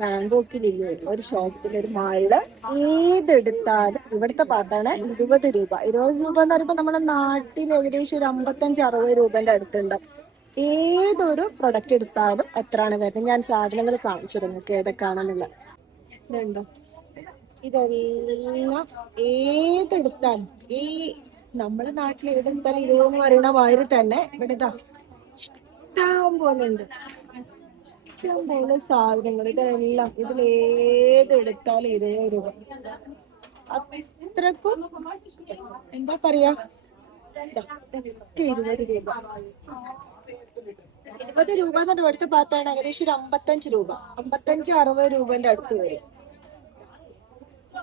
ബാങ്കോക്കിലില്ലേ ഒരു ഷോപ്പിൽ ഒരു മാളില് ഏതെടുത്താലും ഇവിടുത്തെ പാട്ടാണ് 20 രൂപ. 20 രൂപ എന്ന് പറയുമ്പോൾ നമ്മുടെ നാട്ടിൽ ഏകദേശം ഒരു 55-60 രൂപന്റെ അടുത്തുണ്ട്. ഏതൊരു പ്രൊഡക്റ്റ് എടുത്താലും എത്രയാണ് വരുന്നത്. ഞാൻ സാധനങ്ങൾ കാണിച്ചിരുന്നു ഏതൊക്കെയാണെന്നുള്ള ഇതുണ്ടോ. ഇതെല്ലാം ഏതെടുത്താലും ഈ നമ്മുടെ നാട്ടിൽ ഏതെടുത്താലും 20 എന്ന് പറയുന്ന മാതിരി തന്നെ ഇവിടെ ഇതാ ഇഷ്ടം പോലെ ഉണ്ട്. ഇഷ്ടം പോലെ സാധനങ്ങൾ. ഇതെല്ലാം ഇതിലേതെടുത്താലും 20 രൂപ. അത്രക്കും എന്താ പറയാ, ഇതൊക്കെ 20 രൂപ. 20 രൂപ എന്നെ ഇവിടുത്തെ പാത്താണ് ഏകദേശം ഒരു 55 രൂപ, 55-60 രൂപന്റെ അടുത്ത് വരും.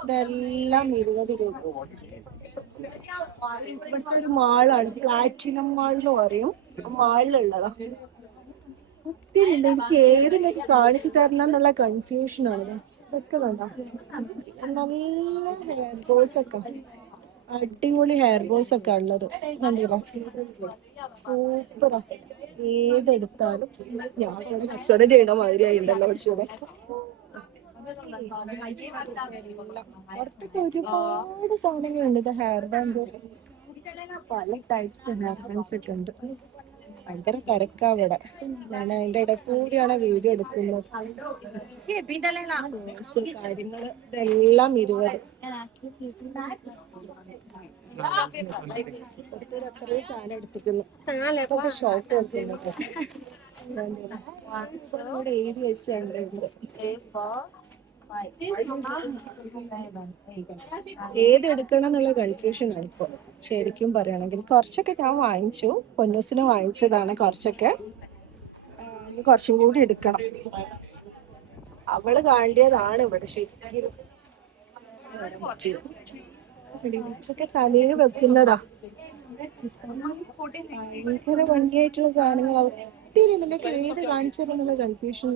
ഇതെല്ലാം 20 രൂപ. ഇവിടുത്തെ ഒരു മാളാണ്, പ്ലാറ്റിനം മാൾ എന്ന് പറയും. മാളിലുള്ളതാ. ഒത്തിരി ഉണ്ട്. എനിക്ക് ഏതിലേക്ക് കാണിച്ചു തരണം എന്നുള്ള കൺഫ്യൂഷനാണ്. ഇതൊക്കെ കണ്ടോ, നല്ല ഹെയർ ബോസ് ഒക്കെ, അടിപൊളി ഹെയർ ബോസ് ഒക്കെ ഉള്ളത് കണ്ടില്ല. സൂപ്പറാ. ഏതെടുത്താലും ഞാൻ കച്ചവടം ചെയ്യണ മാതിരിയായി ഉണ്ടല്ലോ. പുറത്തൊക്കെ ഒരുപാട് സാധനങ്ങളുണ്ട്. ഹെയർ ബാൻഡ്, പല ടൈപ്സ് ഹെയർ ബാൻഡ്സ് ഒക്കെ ഉണ്ട്. ഭയങ്കര തിരക്കാ അവിടെ. ഞാൻ അതിന്റെ ഇടയിൽ കൂടിയാണ് വീഡിയോ എടുക്കുന്നത്. കാര്യങ്ങള് ഇതെല്ലാം 20. അത്രയും സാധനം എടുത്തിട്ടുണ്ട്. ഷോപ്പ് വെക്കുന്നത് ഇവിടെ എഴുതി വെച്ചുണ്ട്. ഏതെടുക്കണം എന്നുള്ള കൺഫ്യൂഷൻ ആണ് ഇപ്പൊ ശരിക്കും പറയുകയാണെങ്കിൽ. കുറച്ചൊക്കെ ഞാൻ വാങ്ങിച്ചു, പൊന്നൂസിന് വാങ്ങിച്ചതാണ് കുറച്ചൊക്കെ. കുറച്ചും കൂടി എടുക്കണം. അവള് കാണേണ്ടതാണ് ഇവിടെ ശരിക്കും. ഇതൊക്കെ തലയിൽ വെക്കുന്നതാ. ഭയങ്കര ഭംഗിയായിട്ടുള്ള സാധനങ്ങൾ ഒത്തിരി. നിനക്ക് ഏത് കാണിച്ചതെന്നുള്ള കൺഫ്യൂഷൻ.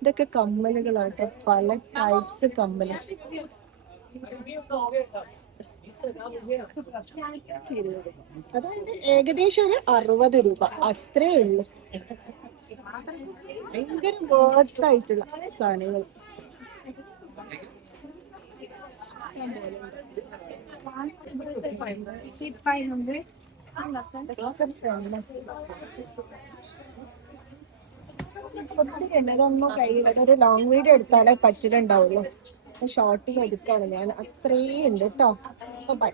ഇതൊക്കെ കമ്മലുകളാട്ടോ, പല ടൈപ്സ് കമ്മല്. അതായത് ഏകദേശം ഒരു 60 രൂപ അത്രേ ഉള്ളൂ. ഭയങ്കര വേർത്തായിട്ടുള്ള സാധനങ്ങൾ. ഒത്തിരി ഉണ്ട്. ഇതൊന്നും കയ്യിൽ ഒരു ലോങ് വീഡിയോ എടുത്താലേ പറ്റിലുണ്ടാവുള്ളൂ. ഷോർട്ടിൽ എടുക്കാണ് ഞാൻ. അത്രയും ഉണ്ട് കേട്ടോ. ബൈ.